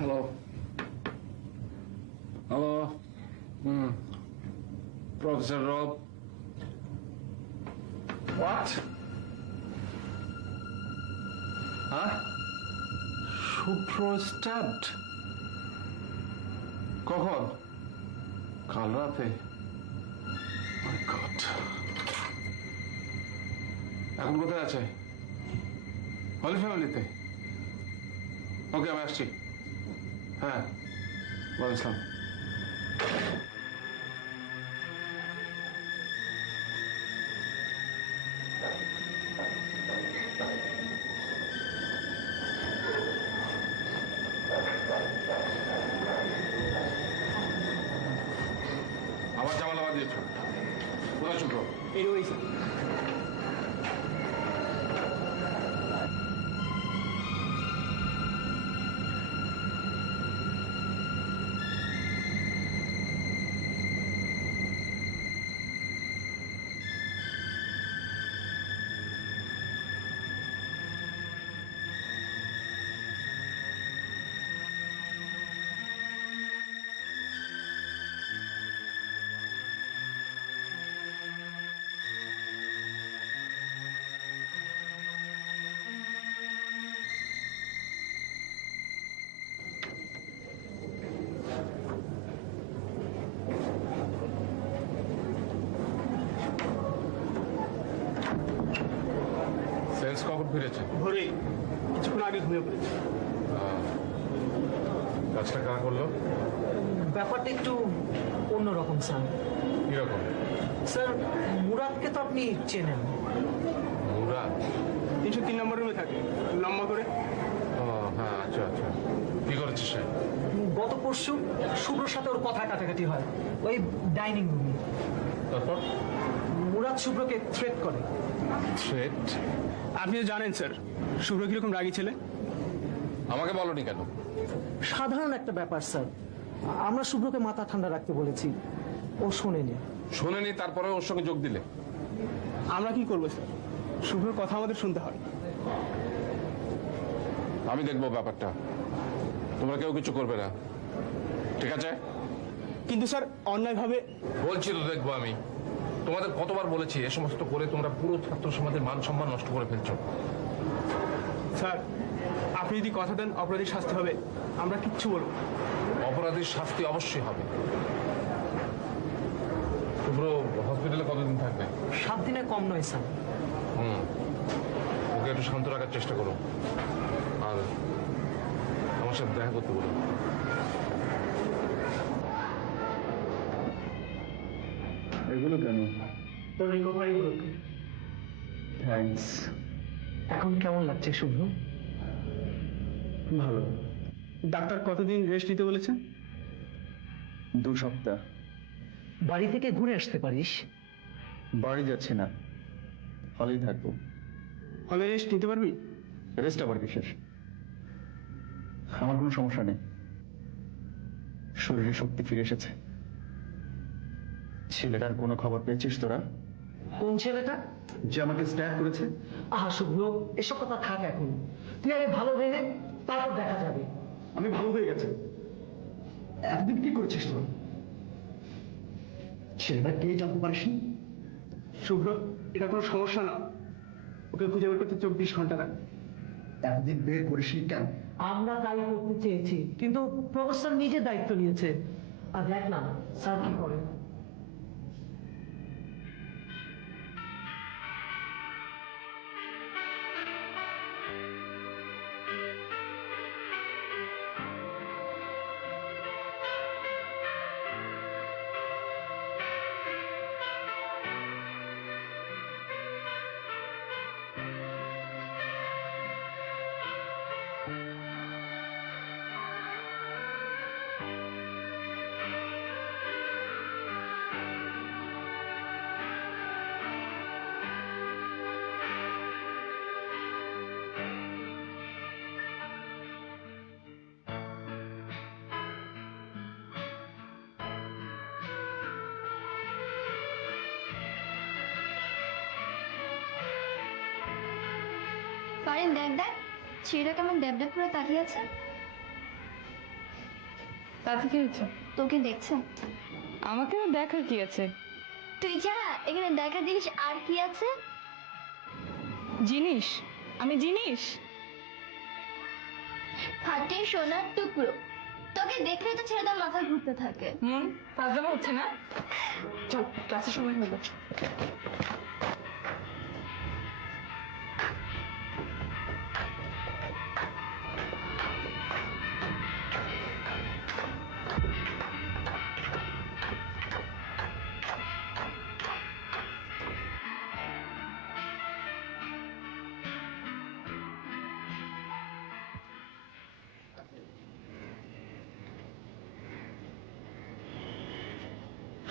Hello hello professor রব what হ্যাঁ শুভ্র স্ট্যাবড কখন কাল রাতে মাই গড এখন কোথায় আছে হলি ফ্যামিলিতে ওকে আমি আসছি হ্যাঁ বলছিলাম আবার জামালা বাদ দিয়েছ কোথায় শুভ্র এই রয়েছে সেন্স কখন ফিরেছে ভোরে কিছুক্ষণ আগে ঘুমিয়ে পড়েছে। কাজটা কারা করলো ব্যাপারটা একটু অন্যরকম স্যার। কিরকম স্যার মুরাদকে তো আপনি চেনেন। মুরাদ 303 নম্বর রুমে থাকে, লম্বা করে। ও হ্যাঁ আচ্ছা আচ্ছা কি করেছে সে গত পরশু শুভ্রর সাথে ওর কথা কাটাকাটি হয় ওই ডাইনিং রুমে। তারপর মুরাদ শুভ্রকে থ্রেট করে। থ্রেট আপনি তো জানেন স্যার শুভ্র কিরকম রাগী ছেলে। আমাকে বলনি কেন সাধারণ একটা ব্যাপার স্যার, আমরা শুভ্রকে মাথা ঠান্ডা রাখতে বলেছি, ও শোনেনি। শোনেনি তারপরে ওর সঙ্গে যোগ দিলে আমরা কি করবো স্যার, শুভ্রর কথা আমাদের শুনতে হয়। আমি দেখবো ব্যাপারটা, তোমরা কেউ কিছু করবে না, ঠিক আছে? কিন্তু স্যার অন্যায়ভাবে। বলছি তো দেখবো আমি। তোমাদের কতবার বলেছি এ সমস্ত করে তোমরা পুরো ছাত্র সমাজের মান সম্মান নষ্ট করে ফেলছো। স্যার আপনি যদি কথা দেন অপরাধীর শাস্তি হবে, আমরা কিচ্ছু বলবো। অপরাধীর শাস্তি অবশ্যই হবে। শুভ্র হসপিটালে কতদিন থাকবে? 7 দিনের কম নয় স্যার। ওকে একটু শান্ত রাখার চেষ্টা করো, আর আমার সাথে দেখা করতে বলো। এগুলো কেন? তোর রিকভারি গ্রুপ। থ্যাঙ্কস। এখন কেমন লাগছে শুভ্র? ভালো। ডাক্তার কতদিন রেস্ট নিতে বলেছেন? 2 সপ্তাহ। বাড়ি থেকে ঘুরে আসতে পারিস। বাড়ি যাচ্ছি না, হলেই থাকবো। হলে রেস্ট নিতে পারবি? রেস্ট আবার কিসের? আমার কোনো সমস্যা নেই, শরীরে শক্তি ফিরে এসেছে। ছেলেটার কোনো খবর পেয়েছিস তোরা? কোন ছেলেটা? যে আমাকে স্ট্যাপ করেছে। আহা শুভ্র, এসব কথা থাক এখন, তুই আগে ভালো ভেবে তারপর দেখা যাবে। আমি ভালো হয়ে গেছে। এতদিন কি করেছিস তোরা? ছেলেটা কে জানতে পারিসনি? শুভ্র এটা কোনো সমস্যা না, ওকে খুঁজে বের করতে 24 ঘন্টা লাগে। এতদিন বের করিসনি কেন? আমরা তাই করতে চেয়েছি, কিন্তু প্রফেসর নিজে দায়িত্ব নিয়েছে। আর দেখ না স্যার কি করে। ফারিন দেখ দেখ ছেলেটা কেমন ড্যাব ড্যাব করে তাকিয়ে আছে। তাতে কি হচ্ছে? তোকে দেখছে। আমাকে আর দেখার কি আছে? তুই যা, এখানে দেখার জিনিস আর কি আছে? জিনিস? আমি জিনিস? খাঁটি সোনার টুকরো। তোকে দেখলেই তো ছেলেদের মাথা ঘুরতে থাকে। ফাজলামো হচ্ছে না? চল, ক্লাসের সময় হলো।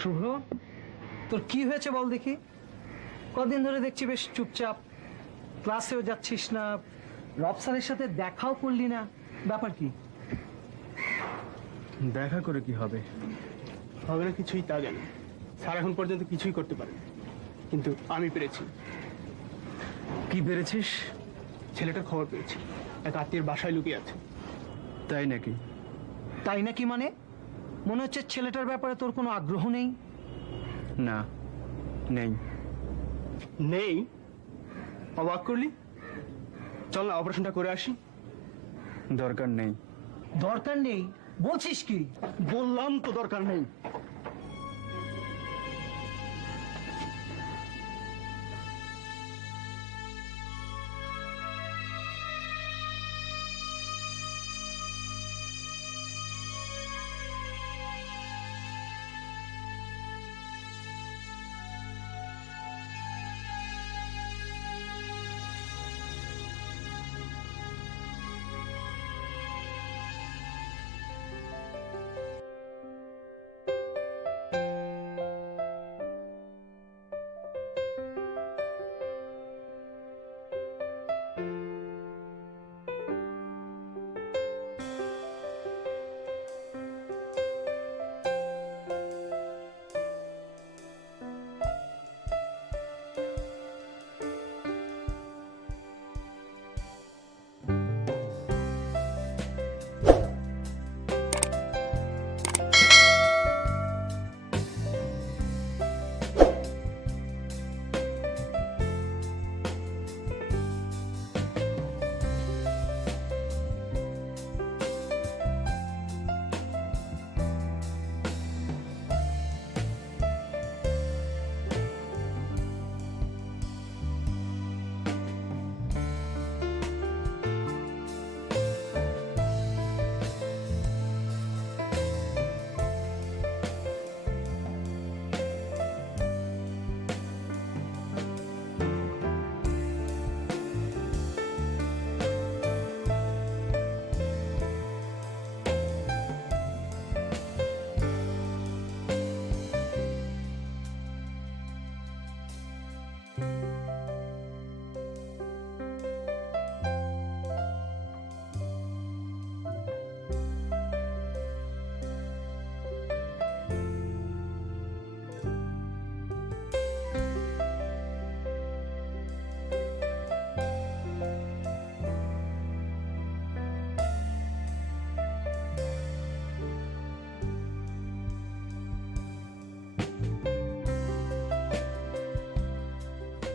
শুভ্র, তোর কি হয়েছে বল দেখি? কদিন ধরে দেখছি বেশ চুপচাপ, ক্লাসেও যাচ্ছিস না, রব স্যারের সাথে দেখাও করলি না, ব্যাপার কি? দেখা করে কি হবে? হবে না কিছুই তা জানি। স্যার এখন পর্যন্ত কিছুই করতে পারেনি, কিন্তু আমি পেরেছি। কি পেরেছিস? ছেলেটার খবর পেয়েছি, এক আত্মীয়ের বাসায় লুকিয়ে আছে। তাই নাকি? তাই নাকি মানে? মনে হচ্ছে ছেলেটার ব্যাপারে তোর কোনো আগ্রহ নেই। না, নেই। নেই? অবাক করলি। চল না অপারেশনটা করে আসি। দরকার নেই। দরকার নেই বলছিস কি? বললাম তো দরকার নেই।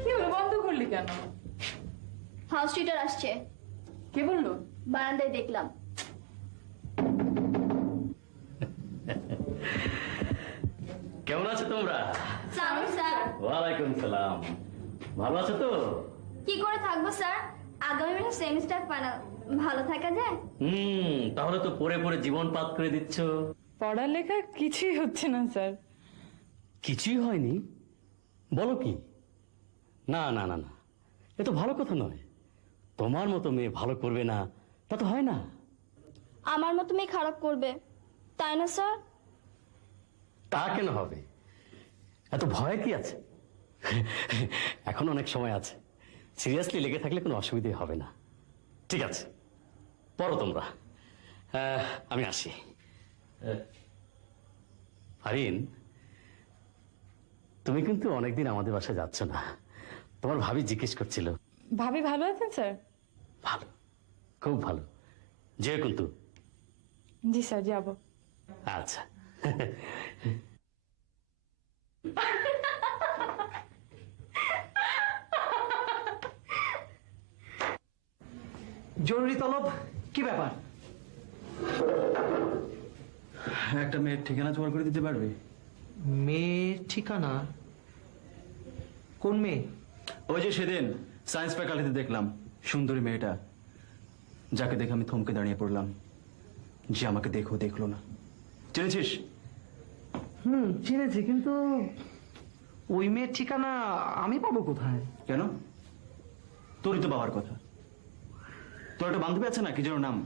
কি হলো, বন্ধ করলি কেন? হাউস টিউটর আসছে। কে বললো? বারান্দায় দেখলাম। কেমন আছো তোমরা? সালাম স্যার। ওয়ালাইকুম সালাম। ভালো আছো তো? কি করে থাকবো স্যার, আগামী মাসে সেমিস্টার ফাইনাল, ভালো থাকা যায়? তাহলে তো পড়ে পড়ে জীবন পাত করে দিচ্ছ। পড়ালেখা কিছুই হচ্ছে না স্যার। কিছুই হয়নি? বলো কি? না না না না, এ তো ভালো কথা নয়। তোমার মতো মেয়ে ভালো করবে না তা তো হয় না। আমার মতো মেয়ে খারাপ করবে, তাই না স্যার? তা কেন হবে? এত ভয় কি আছে? এখন অনেক সময় আছে, সিরিয়াসলি লেগে থাকলে কোনো অসুবিধে হবে না। ঠিক আছে, পড়ো তোমরা, আমি আসি। আরিন, তুমি কিন্তু অনেকদিন আমাদের বাসায় যাচ্ছ না। তোমার ভাবি জিজ্ঞেস করছিল। ভাবি ভালো আছেন স্যার? ভালো, খুব ভালো। যে কিন্তু জি স্যার, যাব। আচ্ছা। জরুরি তলব, কি ব্যাপার? একটা মেয়ের ঠিকানা জোগাড় করে দিতে পারবে? মেয়ের ঠিকানা? কোন মেয়ে? ওই যে সেদিন সায়েন্স ফ্যাকাল্টিতে দেখলাম, সুন্দরী মেয়েটা, যাকে দেখে আমি থমকে দাঁড়িয়ে পড়লাম, যে আমাকে দেখলো না। চিনেছিস? চিনেছি, কিন্তু ওই মেয়ের ঠিকানা আমি পাবো কোথায়? কেন? তোরই তো বাবার কথা। তোর একটা বান্ধবী আছে না, কি যেন নাম?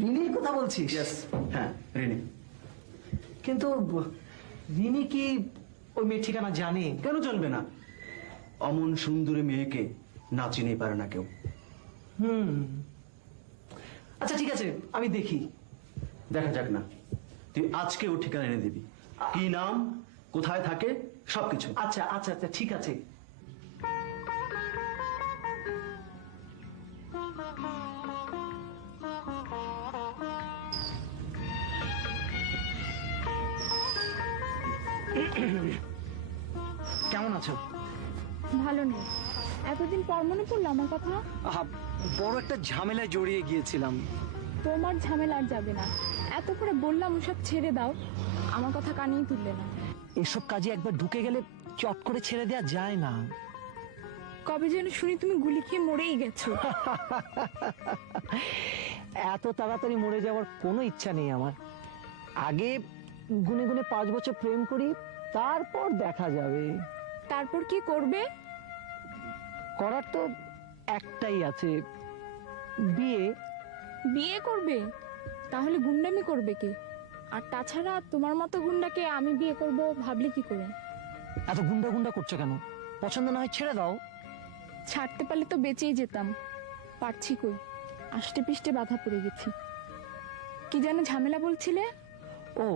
রিনির কথা বলছিস? হ্যাঁ, রিনি। কিন্তু রিনি কি ওই মেয়ের ঠিকানা জানে? কেন জানবে না? অমন সুন্দরী মেয়েকে না চিনেই পারে না কেউ। আচ্ছা ঠিক আছে, আমি দেখি। দেখা যাক না, তুই আজকে ওর ঠিকানা এনে দিবি, কি নাম, কোথায় থাকে, সবকিছু। আচ্ছা আচ্ছা আচ্ছা, ঠিক আছে। কেমন আছো? ভালো নেই। এতদিন পর মনে পড়লো আমার কথা। বড় একটা ঝামেলায় জড়িয়ে গিয়েছিলাম। তোমার ঝামেলা আর যাবে না। এত করে বললাম ওসব ছেড়ে দাও, আমার কথা কানেই তুললে না। এসব কাজে একবার ঢুকে গেলে চট করে ছেড়ে দেওয়া যায় না। কবে যেন শুনি তুমি গুলি খেয়ে মরেই গেছো। এত তাড়াতাড়ি মরে যাওয়ার কোনো ইচ্ছা নেই আমার। আগে গুনে গুনে 5 বছর প্রেম করি, তারপর দেখা যাবে। তারপর কি করবে? করার তো একটাই আছে, বিয়ে। বিয়ে করবে? তাহলে গুন্ডামি করবে কে? আর তাছাড়া তোমার মতো গুন্ডাকে আমি বিয়ে করব ভাবলে কি করে? এত গুন্ডা গুন্ডা করছো কেন? পছন্দ না হয় ছেড়ে দাও। ছাড়তে পারলে তো বেঁচেই যেতাম, পারছি কই, আষ্টে পিষ্টে বাধা পড়ে গেছি। কি যেন ঝামেলা বলছিলে? ও,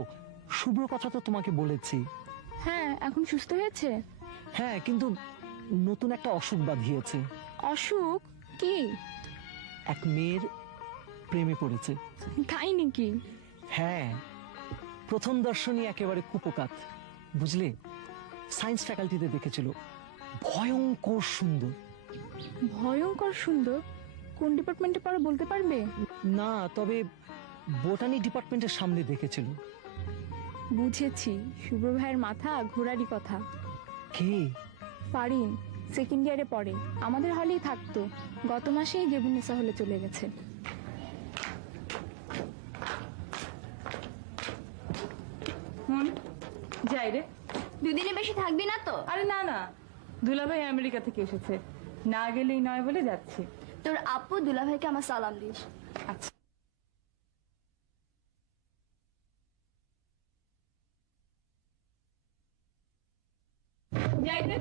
শুভ্র কথা তো তোমাকে বলেছি। হ্যাঁ, এখন সুস্থ হয়েছে? হ্যাঁ, কিন্তু নতুন একটা অসুখ বাঁধিয়েছে। অসুখ? কি? এক মেয়ের প্রেমে পড়েছে। তাই নাকি? হ্যাঁ, প্রথম দর্শনই একেবারে কুপোকাত, বুঝলে? সায়েন্স ফ্যাকাল্টিতে দেখেছিল, ভয়ঙ্কর সুন্দর। ভয়ঙ্কর সুন্দর? কোন ডিপার্টমেন্টে পড়ে বলতে পারবে? না, তবে বোটানি ডিপার্টমেন্টের সামনে দেখেছিল। বুঝেছি, শুভ্র ভাইয়ের মাথা ঘোরারই কথা। কে? ফারিন, সেকেন্ড ইয়ারে পড়ে, আমাদের হলেই থাকতো। গত মাসেই জেবুনিসা হলে চলে গেছে। যাই রে। 2 দিনের বেশি থাকবি না তো? আরে না না, দুলাভাই আমেরিকা থেকে এসেছে, না গেলেই নয় বলে যাচ্ছি। তোর আপু দুলাভাইকে আমার সালাম দিস। আচ্ছা। যাই রে।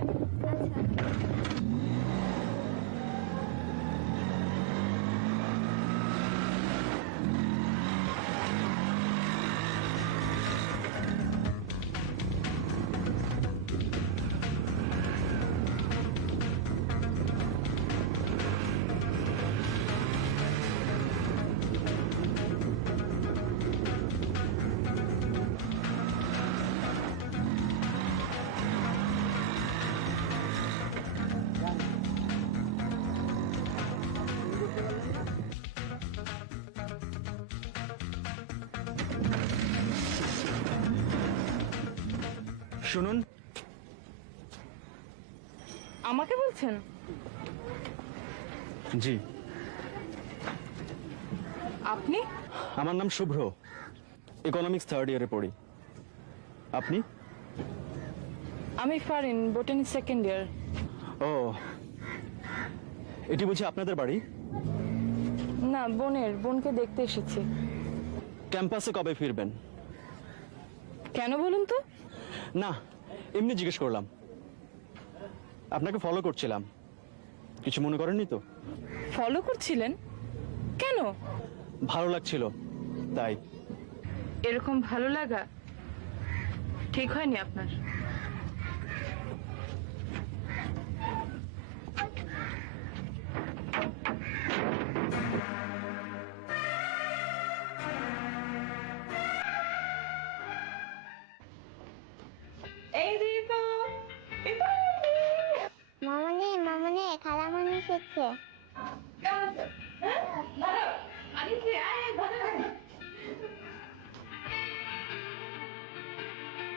শুনুন। আমাকে বলছেন? জি। আপনি? আমার নাম শুভ্র, ইকোনমিক্স 3rd ইয়ারে পড়ি। আপনি? আমি ফারিন, বোটানি 2nd ইয়ার। ও, এটি বুঝি আপনাদের বাড়ি? না, বোনকে দেখতে এসেছি। ক্যাম্পাসে কবে ফিরবেন? কেন বলুন তো? না, এমনি জিজ্ঞেস করলাম। আপনাকে ফলো করছিলাম, কিছু মনে করেননি তো? ফলো করছিলেন? কেন? ভালো লাগছিল তাই। এরকম ভালো লাগা ঠিক হয়নি আপনার।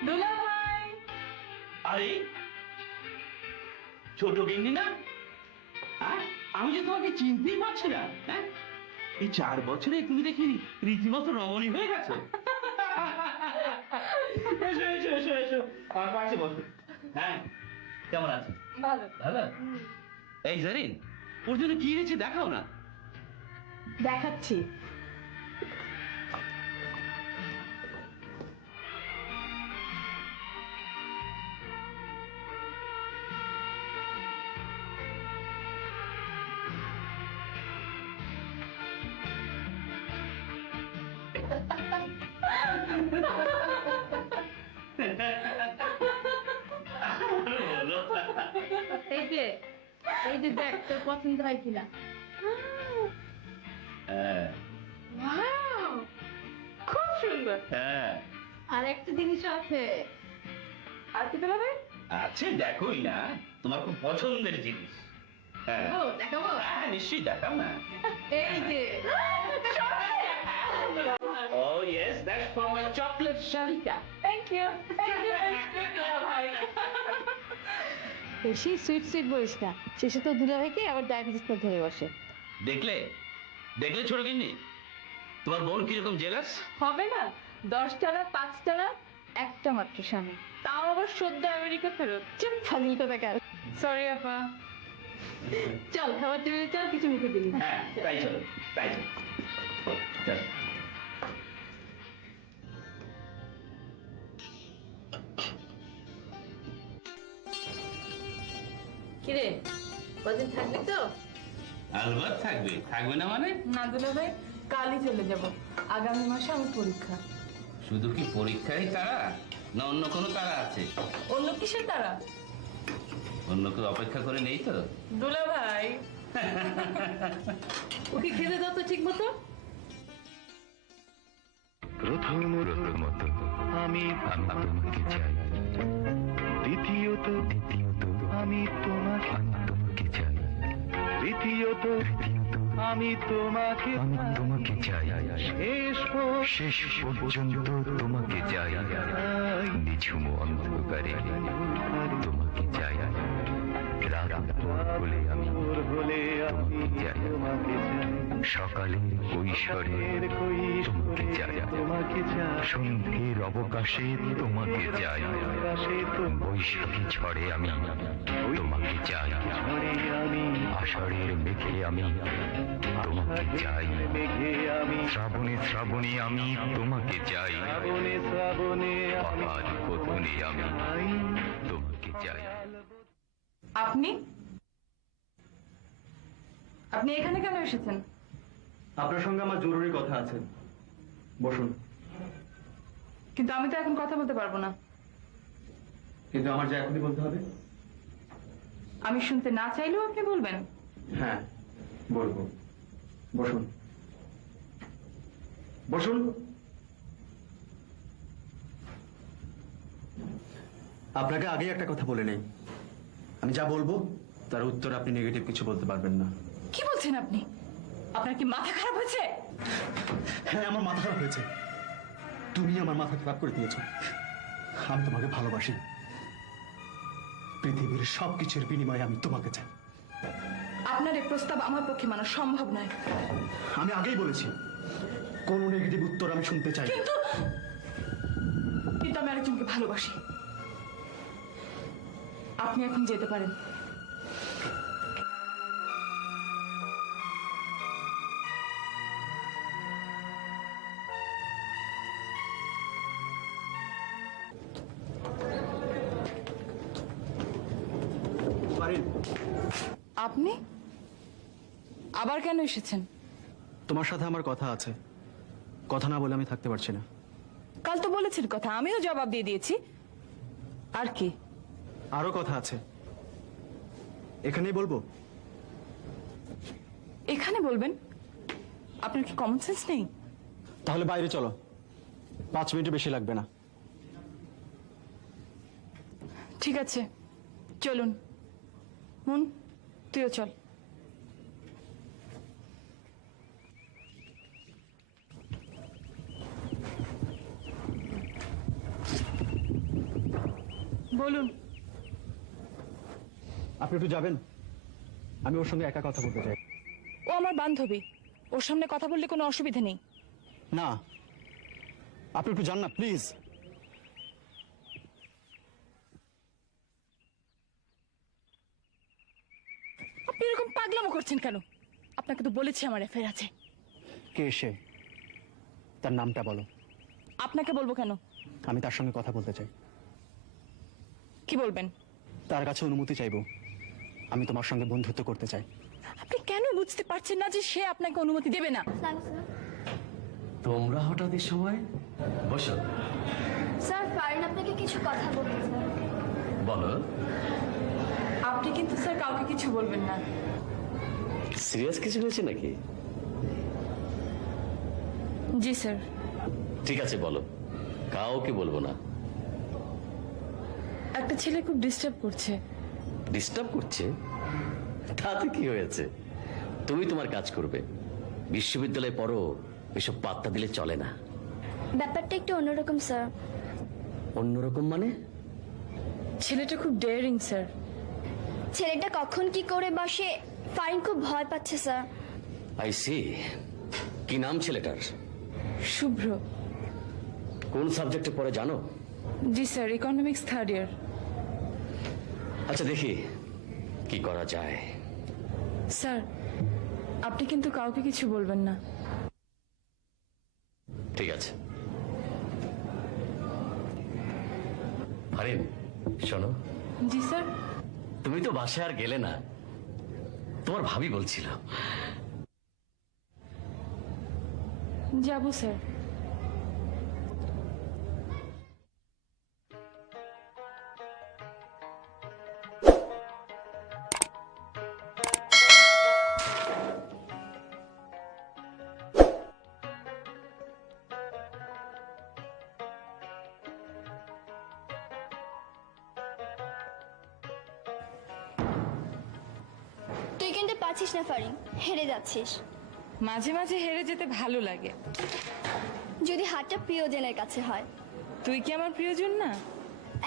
দুলা ভাই আরে ছোট গিন্নি না? হ্যাঁ, আমি যে তোমাকে চিনতেই পারছি না। হ্যাঁ, এই 4 বছরে তুমি দেখি রীতিমতো রমণী হয়ে গেছো। এসো এসো এসো এসো, আমার পাশে বসো। হ্যাঁ, কেমন আছো? ভালো। ভালো। এই জারিন, ওর জন্য কি এনেছি দেখাও না। দেখাচ্ছি। এই যে দেখ তোর পছন্দ হয় কিনা। হ্যাঁ Wow! খুব সুন্দর। হ্যাঁ, আর একটা জিনিস আছে। আর কি দুলা ভাই? আছে, দেখোই না, তোমার খুব পছন্দের জিনিস। হ্যাঁ, ও দেখাবো। হ্যাঁ, নিশ্চয়ই দেখাও না। এই যে Oh yes, that's for my chocolate Sharika. Thank you. Thank you. দুলা ভাই। বেশি সুইট সুইট বলিস না, শেষে তো দুলা ভাইকে আবার ডায়াবেটিস ধরে বসে। দেখলে দেখলে ছোট গিন্নি, তোমার বোন কিরকম জেলাস। হবে না 10টা না 5টা না একটা মাত্র স্বামী, তাও আবার সদ্য আমেরিকা ফেরত। চুপ ফাজিল কোথাকার। সরি আপা। চল খাবার টেবিলে চল, কিছু মুখে দিবি। হ্যাঁ, তাই চলো, তাই চলো। চল। কিরে কদিন থাকবি তো? আলবাত থাকবে, থাকবে না মানে? না দুলা ভাই, কালই চলে যাব। আগামী মাসে আমার পরীক্ষা। শুধু কি পরীক্ষাই তারা, না অন্য কোনো তারা আছে? অন্য কিসের তারা? অন্য কেউ অপেক্ষা করে নেই তো? দুলা ভাই ওকে খেতে দাও তো ঠিক মতো। প্রথমত আমি তোমাকে চাই, দ্বিতীয়ত আমি তোমাকে চাই, তৃতীয়ত আমি তোমাকে চাই, শেষ পর্যন্ত তোমাকে চাই, নিঝুম অন্ধকারে তোমাকে চাই, রাত হলে আমি তোমাকে চাই, সকালের কৈশোরের তোমাকে চাই, সন্ধ্যের অবকাশে তোমাকে চাই, বৈশাখী ঝড়ে আমি তোমাকে চাই, আষাঢ়ের মেঘে আমি তোমাকে চাই, শ্রাবণে আমি তোমাকে চাই, পাহাড় পতনে আমি তোমাকে চাই। আপনি আপনি এখানে কেন এসেছেন? আপনার সঙ্গে আমার জরুরি কথা আছে, বসুন। কিন্তু আমি তো এখন কথা বলতে পারবো না। কিন্তু আমার যা এখনই বলতে হবে। আমি শুনতে না চাইলেও আপনি বলবেন? হ্যাঁ, বলবো। বসুন বসুন। আপনাকে আগেই একটা কথা বলে নেই, আমি যা বলবো তার উত্তর আপনি নেগেটিভ কিছু বলতে পারবেন না। কি বলছেন আপনি? আপনার কি মাথা খারাপ হয়েছে? হ্যাঁ, আমার মাথা খারাপ হয়েছে। তুমি আমার মাথা খারাপ করে দিয়েছো। আমি তোমাকে ভালোবাসি, পৃথিবীর সবকিছুর বিনিময়ে আমি তোমাকে চাই। আপনার এই প্রস্তাব আমার পক্ষে মানা সম্ভব নয়। আমি আগেই বলেছি কোন নেগেটিভ উত্তর আমি শুনতে চাই। কিন্তু আমি আরেকজনকে ভালোবাসি। আপনি এখন যেতে পারেন। আপনি আবার কেন এসেছেন? তোমার সাথে আমার কথা আছে, কথা না বলে আমি থাকতে পারছি না। কাল তো বলেছেন কথা, আমিও জবাব দিয়ে দিয়েছি। আর কি? আরো কথা আছে, এখানেই বলবো? এখানে বলবেন? আপনার কি কমন সেন্স নেই? তাহলে বাইরে চলো, 5 মিনিট বেশি লাগবে না। ঠিক আছে, চলুন। মুন, তুইও চল। বলুন। আপনি একটু যাবেন, আমি ওর সঙ্গে একা কথা বলতে চাই। ও আমার বান্ধবী, ওর সামনে কথা বললে কোনো অসুবিধা নেই। না, আপনি একটু যান না প্লিজ। আপনি এরকম পাগলামো করছেন কেন? আপনাকে তো বলেছি আমার অ্যাফেয়ার আছে। কে সে? তার নামটা বলো। আপনাকে বলবো কেন? আমি তার সঙ্গে কথা বলতে চাই। কি বলবেন? তার কাছে অনুমতি চাইবো। আমি তোমার সঙ্গে বন্ধুত্ব করতে চাই। আপনি কেন বুঝতে পারছেন না যে সে আপনাকে অনুমতি দেবে না? তোমরা হঠাৎ এই সময়? বসো। স্যার ফারিন আপনাকে কিছু কথা বলতে চায়। বলো। আপনি কিন্তু স্যার কাউকে কিছু বলবেন না। সিরিয়াস কিছু হয়েছে নাকি? জি স্যার। ঠিক আছে বলো, কাউকে বলবো না। একটা ছেলে খুব ডিস্টার্ব করছে। ডিস্টার্ব করছে? তাতে কি হয়েছে? তুমি তোমার কাজ করবে, বিশ্ববিদ্যালয়ে পড়ো, এসব পাত্তা দিলে চলে না। ব্যাপারটা একটু অন্যরকম স্যার। অন্যরকম মানে? ছেলেটা খুব ডেয়ারিং স্যার। ছেলেটা কখন কি করে বসে ফারিন খুব ভয় পাচ্ছে স্যার। I C. কি নাম ছেলেটার? শুভ্র। কোন সাবজেক্টে পড়ে জানো? জি স্যার, ইকোনমিক্স 3rd ইয়ার। আচ্ছা দেখি কি করা যায়। স্যার আপনি কিন্তু কাউকে কিছু বলবেন না। ঠিক আছে। ফারিন শোনো। জি স্যার। তুমি তো বাসায় আর গেলে না, তোমার ভাবি বলছিল। যাবো স্যার। তুই কিন্তু পাচ্ছিস না ফারিন, হেরে যাচ্ছিস। মাঝে মাঝে হেরে যেতে ভালো লাগে, যদি হাতটা প্রিয়জনের কাছে হয়। তুই কি আমার প্রিয়জন না?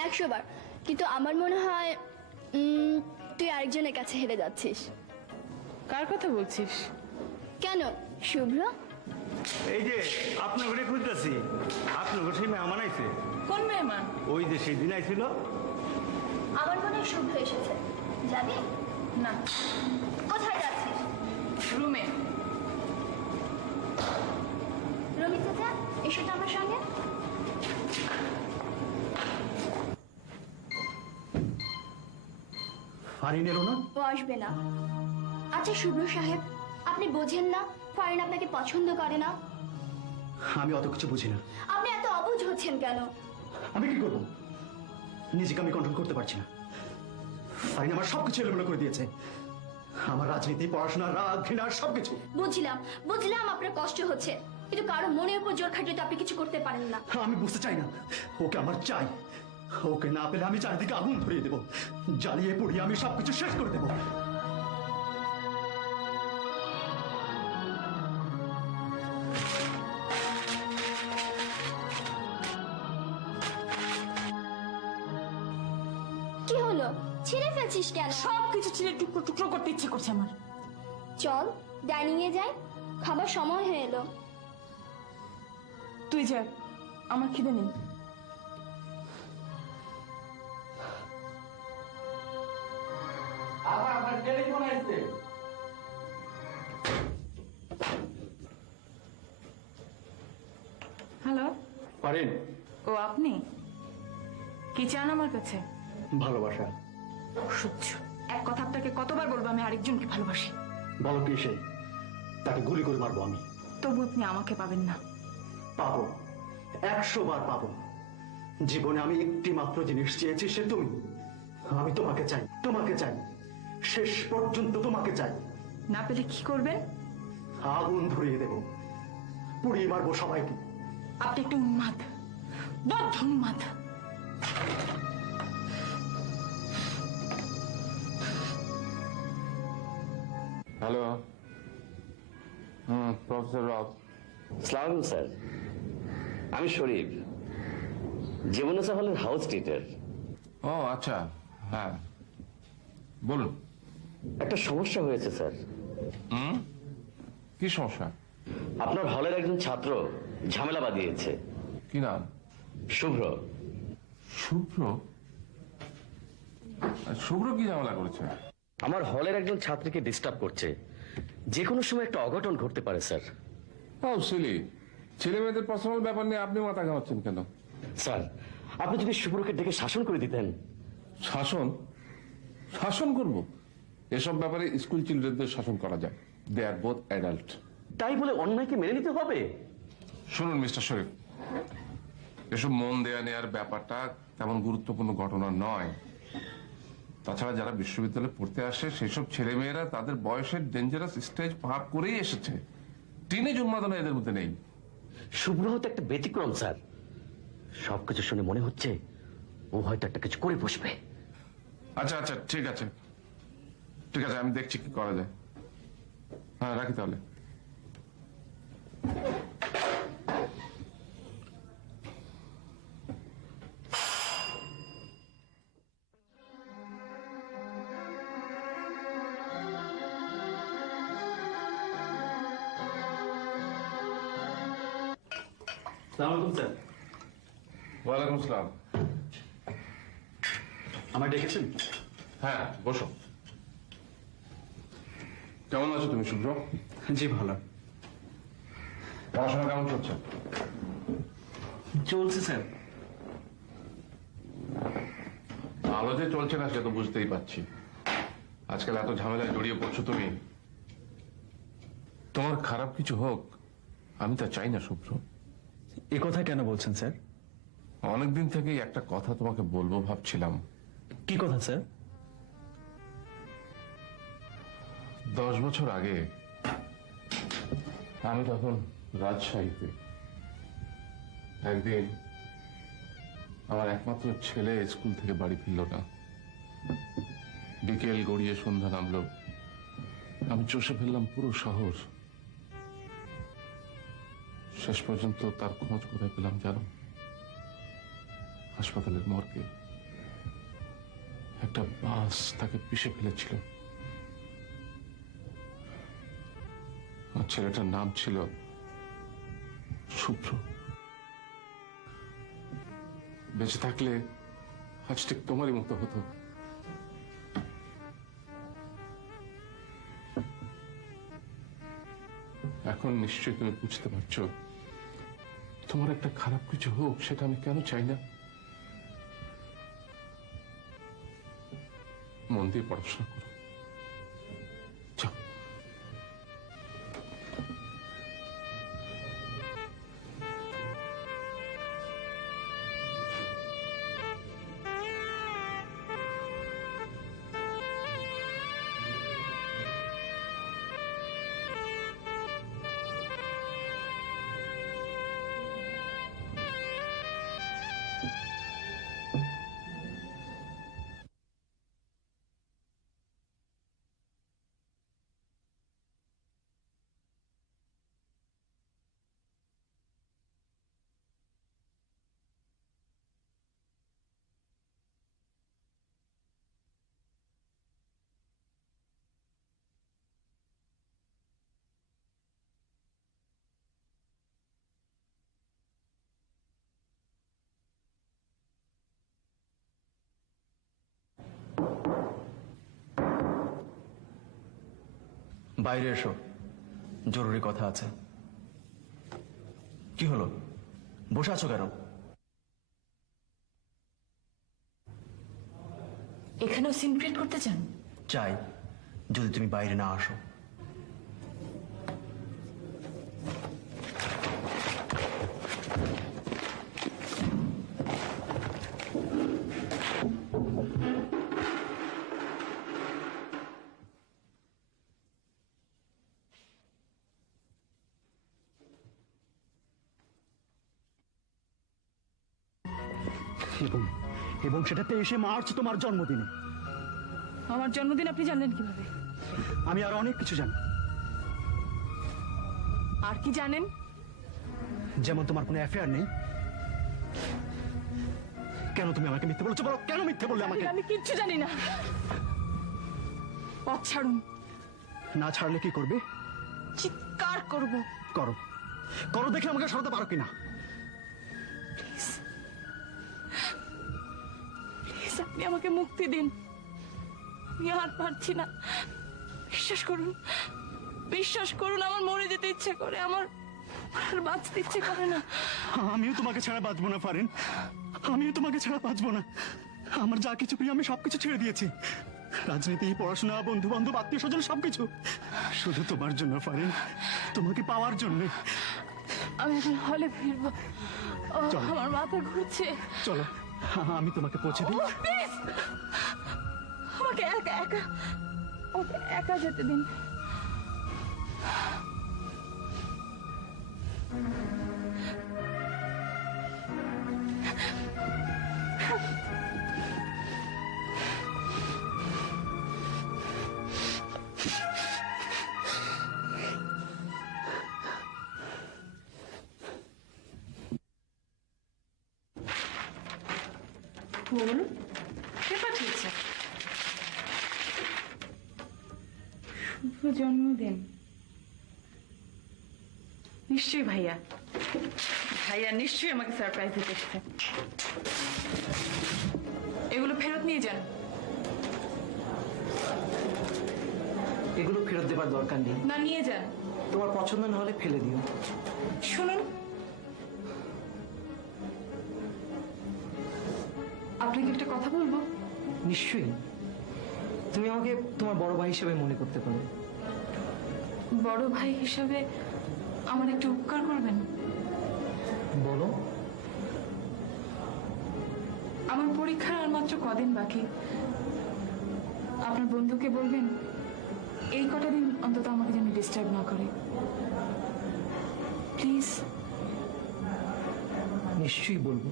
100 বার। কিন্তু আমার মনে হয় তুই আরেকজনের কাছে হেরে যাচ্ছিস। কার কথা বলছিস? কেন শুভ্র? এই যে আপনার ঘরে খুঁজতেছি, আপনার ঘরে সেই মেহমান আইছে। কোন মেহমান? ওই যে সেদিন আইছিল। আমার মনে হয় শুভ্র এসেছে, যাবি? না। কোথায় যাচ্ছিস? রুমে। রমি চাচা এসো তো আমার সঙ্গে। ফারিন এলো না? ও আসবে না। আচ্ছা শুভ্র সাহেব, আপনি বোঝেন না ফারিন আপনাকে পছন্দ করে না? আমি অত কিছু বুঝি না। আপনি এত অবুঝ হচ্ছেন কেন? আমি কি করবো? নিজেকে আমি কন্ট্রোল করতে পারছি না। ফারিন আমার সবকিছু এলোমেলো করে দিয়েছে। আমার রাজনীতি, পড়াশোনা, রাগ, ঘৃণা সবকিছু। বুঝলাম আপনার কষ্ট হচ্ছে, কিন্তু কারো মনের উপর জোর খাটিয়ে তো আপনি কিছু করতে পারেন না। আমি বুঝতে চাই না। ওকে আমার চাই। ওকে না পেলে আমি চারিদিকে আগুন ধরিয়ে দেবো, জ্বালিয়ে পুড়িয়ে আমি সবকিছু শেষ করে দেবো। কি হলো, ছিঁড়ে ফেলছিস কেন? সবকিছু ছিঁড়ে টুকরো টুকরো করতে ইচ্ছে করছে আমার। চল ডাইনিং এ যাই, খাবার সময় হয়ে এলো। তুই যা, আমার খিদে নেই। হ্যালো। ফারিন। ও আপনি? কি চান আমার কাছে? ভালোবাসা। সহ্য। এক কথা আপনাকে কতবার বলবো আমি আরেকজনকে ভালোবাসি? বলো কি সে? তাকে গুলি করে মারবো আমি। তবু আপনি আমাকে পাবেন না। পাবো, 100 বার পাবো। জীবনে আমি একটি মাত্র জিনিস চেয়েছি, সে তুমি। আমি তোমাকে চাই, তোমাকে চাই, শেষ পর্যন্ত তোমাকে চাই। না পেলে কি করবেন? আগুন ধরিয়ে দেব, পুড়িয়ে মারবো সবাইকে। আপনি একটা উন্মাদ, বদ্ধ উন্মাদ। হ্যালো। প্রফেসর রব। সালাম স্যার, আমি শরীফ, জীবনাচা হলের হাউস টিচার। ও আচ্ছা, হ্যাঁ বলুন। একটা সমস্যা হয়েছে স্যার। কি সমস্যা? আপনার হলের একজন ছাত্র ঝামেলা বাঁধিয়েছে। কি নাম? শুভ্র। শুভ্র? শুভ্র কি ঝামেলা করেছে? আমার হলের একজন ছাত্রীকে ডিস্টার্ব করছে। যে কোনো সময় একটা অঘটন ঘটতে পারে স্যার। ও সিলি, ছেলে মেয়েদের পার্সোনাল ব্যাপার নিয়ে আপনি মাথা ঘামাচ্ছেন কেন? স্যার, আপনি যদি শুভ্রকে ডেকে শাসন করে দিতেন। শাসন? শাসন করব? এসব ব্যাপারে স্কুল চিলড্রেনদের শাসন করা যায়। দে আর বোথ অ্যাডাল্ট। তাই বলে অন্যায়কে মেনে নিতে হবে? শুনুন মিস্টার শরীফ, এসব মন দেয়া নেয়ার ব্যাপারটা তেমন গুরুত্বপূর্ণ ঘটনা নয়। তাছাড়া যারা বিশ্ববিদ্যালয়ে পড়তে আসে সেসব ছেলেমেয়েরা তাদের বয়সের ডেঞ্জারাস স্টেজ পার করেই এসেছে। টিনেজ উন্মাদনা এদের মধ্যে নেই। শুভ্র হয়তো একটা ব্যতিক্রম স্যার। সবকিছু শুনে মনে হচ্ছে ও হয়তো একটা কিছু করে বসবে। আচ্ছা আচ্ছা, ঠিক আছে ঠিক আছে, আমি দেখছি কি করা যায়। হ্যাঁ, রাখি তাহলে। সালামালাইকুম স্যার। ওয়ালাইকুম আসসালাম। আমায় ডেকেছেন? হ্যাঁ, বসো। কেমন আছো তুমি শুভ্র? জি ভালো। পড়াশোনা কেমন চলছে? চলছে স্যার। ভালো যে চলছে না সে তো বুঝতেই পারছি। আজকাল এত ঝামেলায় জড়িয়ে পড়ছো তুমি। তোমার খারাপ কিছু হোক আমি তা চাই না শুভ্র। এ কথা কেন বলছেন স্যার? অনেকদিন থেকেই একটা কথা তোমাকে বলবো ভাবছিলাম। কি কথা স্যার? 10 বছর আগে আমি তখন রাজশাহীতে। একদিন আমার একমাত্র ছেলে স্কুল থেকে বাড়ি ফিরল না। বিকেল গড়িয়ে সন্ধ্যা নামলো। আমি চষে ফেললাম পুরো শহর। শেষ পর্যন্ত তার খোঁজ কোথায় পেলাম জানো? হাসপাতালের মর্গে একটা বাস তাকে পিষে ফেলেছিল। আর ছেলেটার নাম ছিল শুভ্র। বেঁচে থাকলে আজ ঠিক তোমারই মতো হতো। এখন নিশ্চয়ই তুমি বুঝতে পারছো তোমার একটা খারাপ কিছু হোক সেটা আমি কেন চাই না। মন দিয়ে পড়াশোনা করো। যাও। বাইরে এসো, জরুরি কথা আছে। কি হলো, বসে আছো কেন? এখানেও সিন ক্রিয়েট করতে চান? চাই, যদি তুমি বাইরে না আসো। এবং সেটা 23শে মার্চ তোমার জন্মদিনে। আমার জন্মদিন আপনি জানলেন কিভাবে? আমি আর অনেক কিছু জানি। আর কি জানেন? যেমন তোমার কোনো অ্যাফেয়ার নেই, কেন তুমি আমাকে মিথ্যে বলছো? বলো, কেন মিথ্যে বললে আমাকে? আমি কিচ্ছু জানি না। পথ ছাড়ুন। না ছাড়লে কি করবে? চিৎকার করব। করো, করো, দেখে আমাকে সরাতে পারো কিনা। প্লিজ আপনি আমাকে মুক্তি দিন। আমি আর পারছি না। বিশ্বাস করুন, বিশ্বাস করুন, আমার মরে যেতে ইচ্ছে করে, আমার আর বাঁচতে ইচ্ছে করে না। আমিও তোমাকে ছাড়া বাঁচবো না ফারিন, আমিও তোমাকে ছাড়া বাঁচবো না। আমার যা কিছু প্রিয় আমি সবকিছু ছেড়ে দিয়েছি, রাজনীতি, পড়াশোনা, বন্ধু বান্ধব, আত্মীয় স্বজন, সবকিছু শুধু তোমার জন্য ফারিন, তোমাকে পাওয়ার জন্য। আমি এখন হলে ফিরবো। আমার মাথা ঘুরছে। চলো, আমি তোমাকে পৌঁছে দিই। প্লিজ আমাকে একা একা আমাকে একা যেতে দিন। ফুল কে পাঠিয়েছে? শুভ জন্মদিন। নিশ্চয়ই ভাইয়া, ভাইয়া নিশ্চয়ই আমাকে সারপ্রাইজ দিতে এসেছে। এগুলো ফেরত নিয়ে যান। এগুলো ফেরত দেবার দরকার নেই। না, নিয়ে যান। তোমার পছন্দ না হলে ফেলে দিও। শুনুন, আপনাকে একটা কথা বলবো। নিশ্চয়ই, তুমি আমাকে তোমার বড় ভাই হিসেবে মনে করতে পারো। বড় ভাই হিসাবে আমার একটু উপকার করবেন। বলো। আমার পরীক্ষার আর মাত্র কদিন বাকি। আপনার বন্ধুকে বলবেন এই কটা দিন অন্তত আমাকে যেন ডিস্টার্ব না করে, প্লিজ। নিশ্চয়ই বলবো।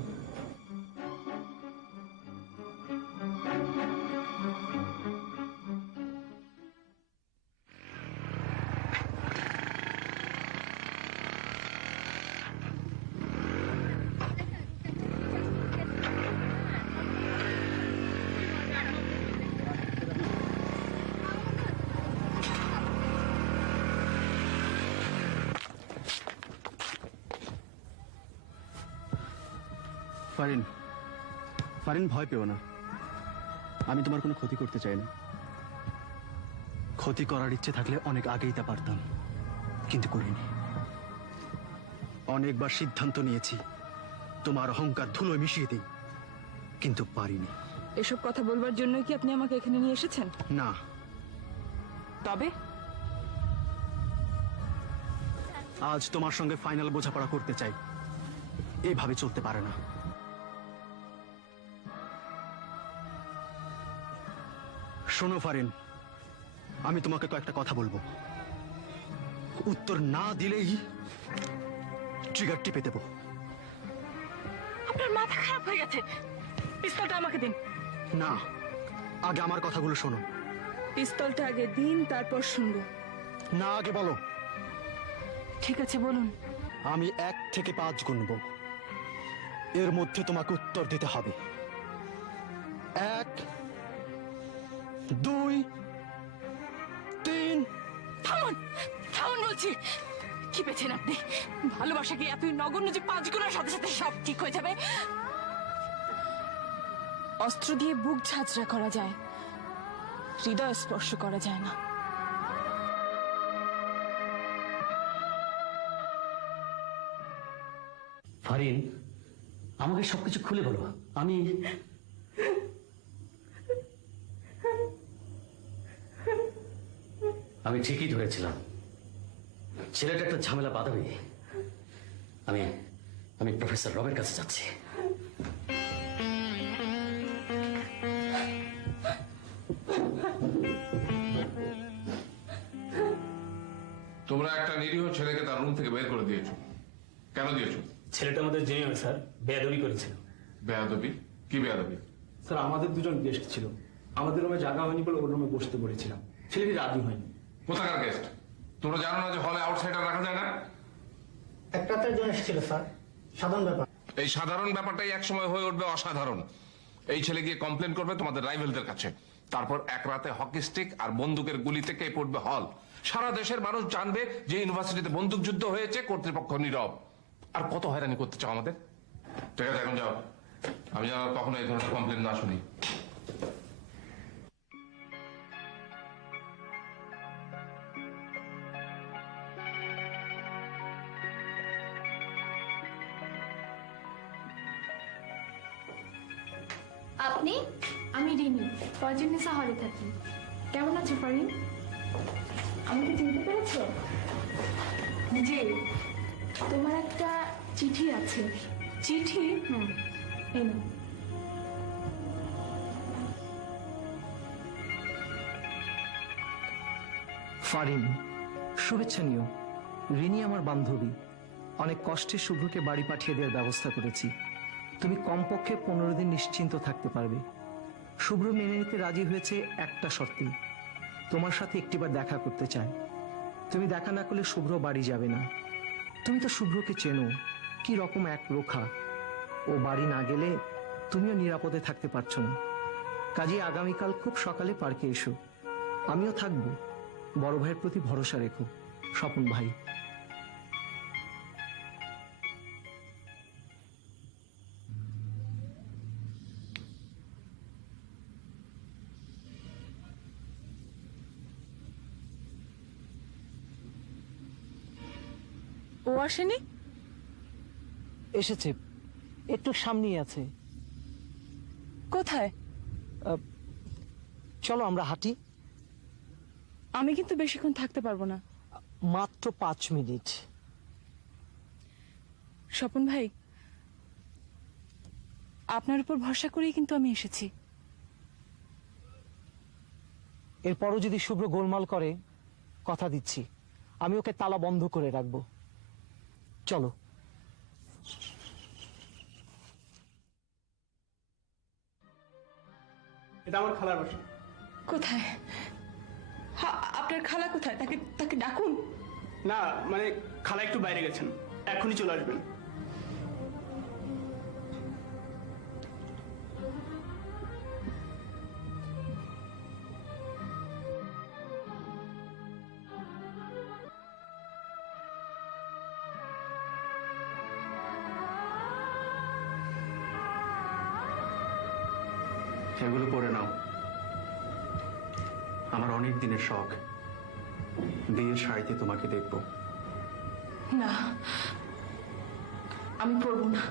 ফারিন, ফারিন, ভয় পেও না। আমি তোমার কোনো ক্ষতি করতে চাই না। ক্ষতি করার ইচ্ছে থাকলে অনেক আগেই তা পারতাম, কিন্তু করিনি। অনেকবার সিদ্ধান্ত নিয়েছি তোমার অহংকার ধুলোয় মিশিয়ে দিই, কিন্তু পারিনি। এসব কথা বলবার জন্যই কি আপনি আমাকে এখানে নিয়ে এসেছেন? না, তবে আজ তোমার সঙ্গে ফাইনাল বোঝাপড়া করতে চাই। এভাবে চলতে পারে না। শোনো ফারিন, আমি তোমাকে কয়েকটা কথা বলবো, উত্তর না দিলেই ট্রিগার টিপে দেবো। আপনার মাথা খারাপ হয়ে গেছে। পিস্তলটা আমাকে দিন। না, আগে আমার কথাগুলো শোনো। পিস্তলটা আগে দিন, তারপর শুনবো। না, আগে বলো। ঠিক আছে, বলুন। আমি 1 থেকে 5 গুনবো, এর মধ্যে তোমাকে উত্তর দিতে হবে। 1, 2, 3। থামুন, থামুন বলছি। কি পেয়েছেন আপনি? ভালোবাসা কি এতই নগণ্য যে 5 গুণের সাথে সাথে সব ঠিক হয়ে যাবে? অস্ত্র দিয়ে বুক ঝাঁঝরা করা যায়, হৃদয় স্পর্শ করা যায় না। ফারিন, আমাকে সবকিছু খুলে বলো। আমি ঠিকই ধরেছিলাম, ছেলেটা একটা ঝামেলা বাঁধাবে। আমি প্রফেসর রবের কাছে যাচ্ছি। তোমরা একটা নিরীহ ছেলেকে তার রুম থেকে বের করে দিয়েছো, কেন দিয়েছো? ছেলেটা আমাদের জেনে স্যার বেয়াদবি করেছিল। বেয়াদবি? কি বেয়াদবি? স্যার আমাদের দুজন গেস্ট ছিল, আমাদের রুমে জায়গা হয়নি বলে ওর রুমে বসতে বলেছিলাম, ছেলেটি রাজি হয়নি। কোথাকার গেস্ট? তোমরা জানো না যে হলে আউটসাইডার রাখা যায় না? এক রাতের জন্য এসেছিল স্যার, সাধারণ ব্যাপার। এই সাধারণ ব্যাপারটাই একসময় হয়ে উঠবে অসাধারণ। এই ছেলে গিয়ে কমপ্লেন করবে তোমাদের রাইভেলদের কাছে, তারপর এক রাতে হকি স্টিক আর বন্দুকের গুলি থেকে পড়বে হল। সারা দেশের মানুষ জানবে যে ইউনিভার্সিটিতে বন্দুক যুদ্ধ হয়েছে, কর্তৃপক্ষ নীরব। আর কত হয়রানি করতে চাও আমাদের? ঠিক আছে, এখন যাও। আমি যেন কখনো এই ধরনের কমপ্লেন না শুনি। আপনি? আমি রিনি, ফরজুন্নেসা হলে থাকি। কেমন আছো ফারিন? আমাকে চিনতে পেরেছো? জি, তোমার একটা চিঠি আছে। চিঠি? এই নাও। ফারিন, শুভেচ্ছা নিও। রিনি আমার বান্ধবী। অনেক কষ্টে শুভ্রকে বাড়ি পাঠিয়ে দেওয়ার ব্যবস্থা করেছি। তুমি কমপক্ষে 15 দিন নিশ্চিন্ত থাকতে পারবে। শুভ্র মেনে নিতে রাজি হয়েছে একটা শর্তেই, তোমার সাথে একটিবার দেখা করতে চায়। তুমি দেখা না করলে শুভ্র বাড়ি যাবে না। তুমি তো শুভ্রকে চেনো, কি রকম এক রোখা। ও বাড়ি না গেলে তুমিও নিরাপদে থাকতে পারছো না। কাজে আগামীকাল খুব সকালে পার্কে এসো, আমিও থাকবো। বড় ভাইয়ের প্রতি ভরসা রেখো, স্বপন ভাই। ও আসেনি? এসেছে, একটু সামনেই আছে। কোথায়? চলো আমরা হাঁটি। আমি কিন্তু বেশিক্ষণ থাকতে পারবো না। মাত্র 5 মিনিট। স্বপন ভাই, আপনার উপর ভরসা করেই কিন্তু আমি এসেছি। এরপরও যদি শুভ্র গোলমাল করে, কথা দিচ্ছি আমি ওকে তালা বন্ধ করে রাখবো। চলো। এটা আমার খালার বাসা। কোথায়? আপনার খালা কোথায়? তাকে তাকে ডাকুন। না মানে খালা একটু বাইরে গেছেন, এখনই চলে আসবেন। এগুলো পরে নাও। আমার অনেক দিনের শখ, বিয়ের শাড়িতে তোমাকে দেখব। না, আমি পড়বো না।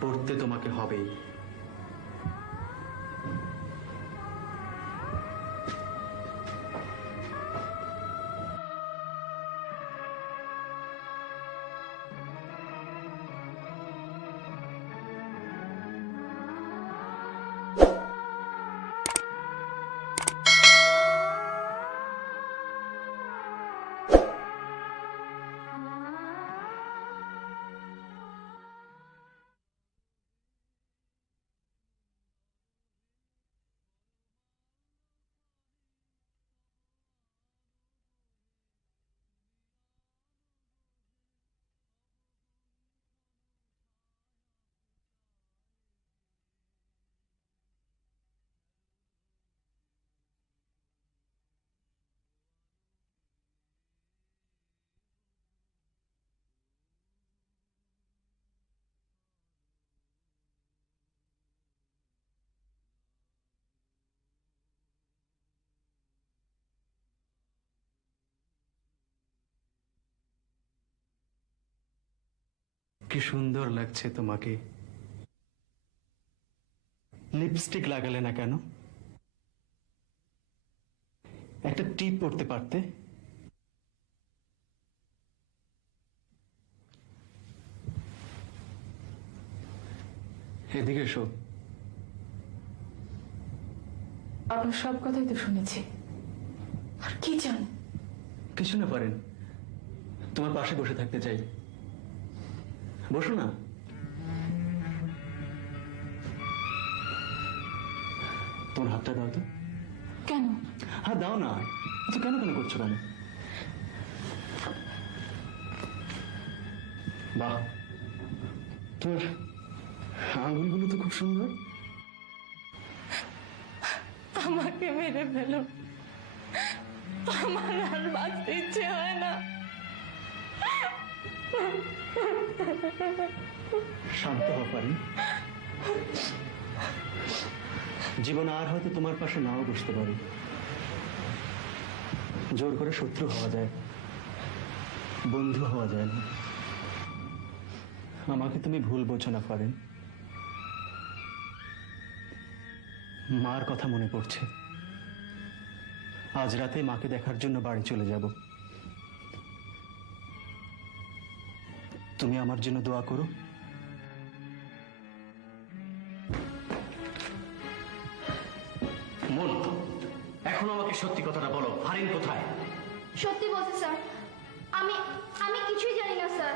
পড়তে তোমাকে হবেই। কি সুন্দর লাগছে তোমাকে। লিপস্টিক লাগালে না কেন? একটা টিপ পরতে পারতে। এদিকে এসো। আপনার সব কথাই তো শুনেছি, আর কি চান? কিছু না পারেন, তোমার পাশে বসে থাকতে চাই। বসো না। তোমার হাতটা দাও তো। কেন? হ্যাঁ দাও না। আচ্ছা কেন কেন করছো কেন? বাহ, তোর আঙুলগুলো তো খুব সুন্দর। আমাকে মেরে ফেলো, আমার আর বাঁচতে ইচ্ছে হয় না। শান্ত হ পারি। জীবন আর হয়তো তোমার পাশে নাও বসতে পারি, জোর করে শত্রু হওয়া যায়, বন্ধু হওয়া যায় না। আমাকে তুমি ভুল বোঝো না ফারিন। মার কথা মনে পড়ছে। আজ রাতে মাকে দেখার জন্য বাড়ি চলে যাব। তুমি আমার জন্য দোয়া করো। মন, এখন আমাকে সত্যি কথাটা বলো, ফারিন কোথায়? সত্যি বলছি স্যার, আমি আমি কিছুই জানি না স্যার।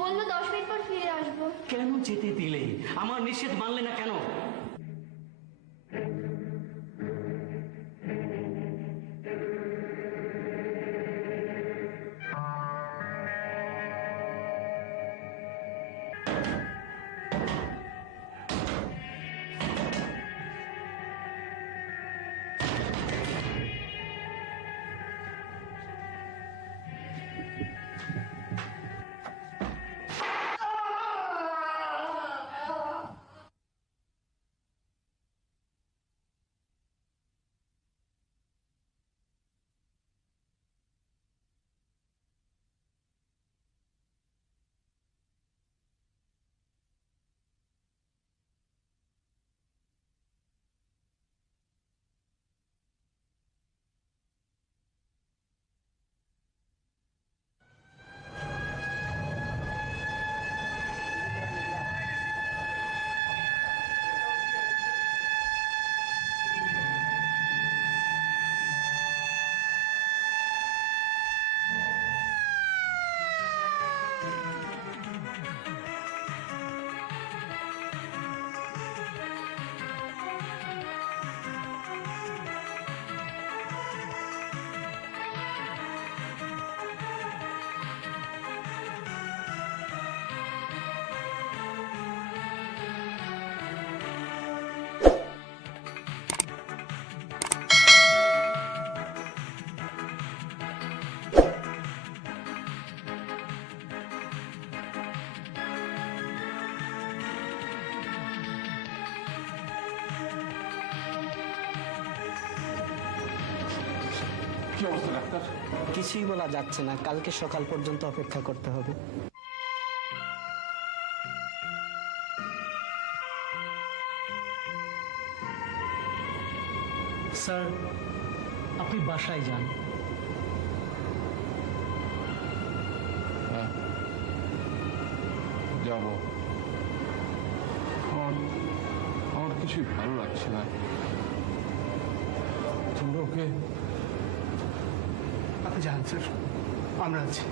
বললো 10 মিনিট পর ফিরে আসবো। কেন যেতে দিলে? আমার নিষেধ মানলে না কেন? কি অবস্থা ডাক্তার? কিছুই বলা যাচ্ছে না, কালকে সকাল পর্যন্ত অপেক্ষা করতে হবে। স্যার, আপনি বাসায় যান। হ্যাঁ, যাবো। আমার কিছুই ভালো লাগছে না। তুমি ওকে আপনি যান স্যার, আমরা আছি।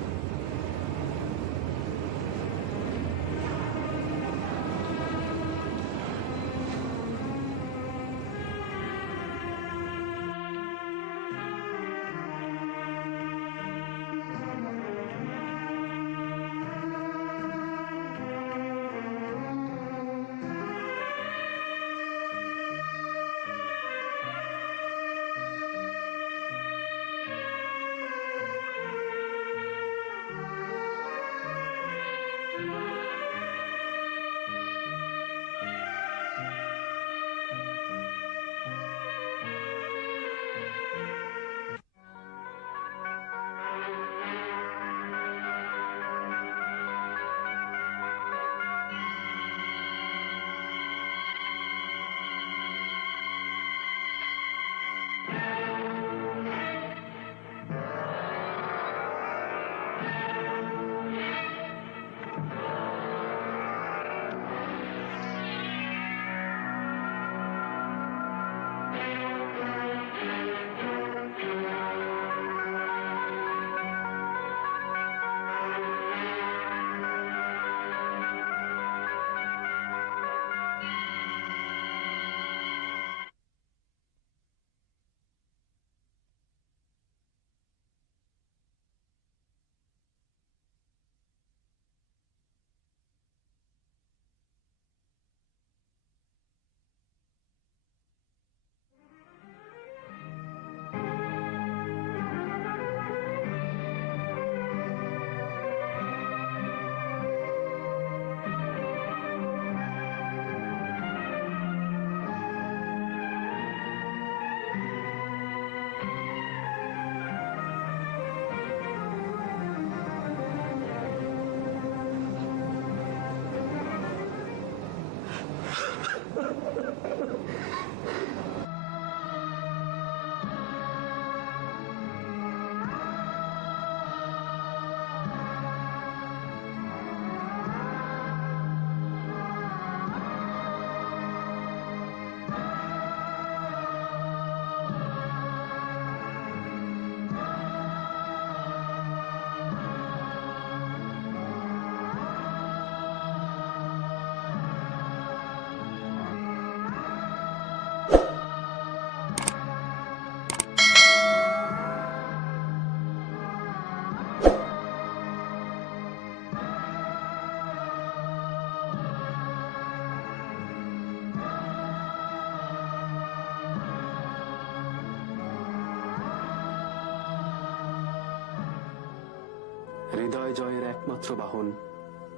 হৃদয় জয়ের একমাত্র বাহন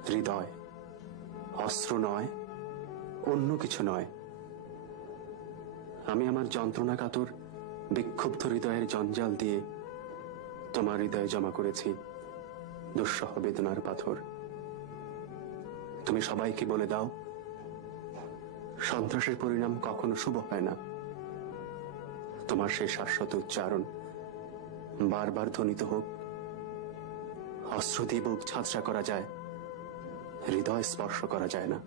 হৃদয়, অস্ত্র নয়, অন্য কিছু নয়। আমি আমার যন্ত্রণাকাতর বিক্ষুব্ধ হৃদয়ের জঞ্জাল দিয়ে তোমার হৃদয়ে জমা করেছি দুঃসহ বেদনার পাথর। তুমি সবাইকে বলে দাও, সন্ত্রাসের পরিণাম কখনো শুভ হয় না। তোমার সেই শাশ্বত উচ্চারণ বারবার ধ্বনিত হোক। অস্ত্র দিয়ে বুক ঝাঁঝরা করা যায়, হৃদয় স্পর্শ করা যায় না।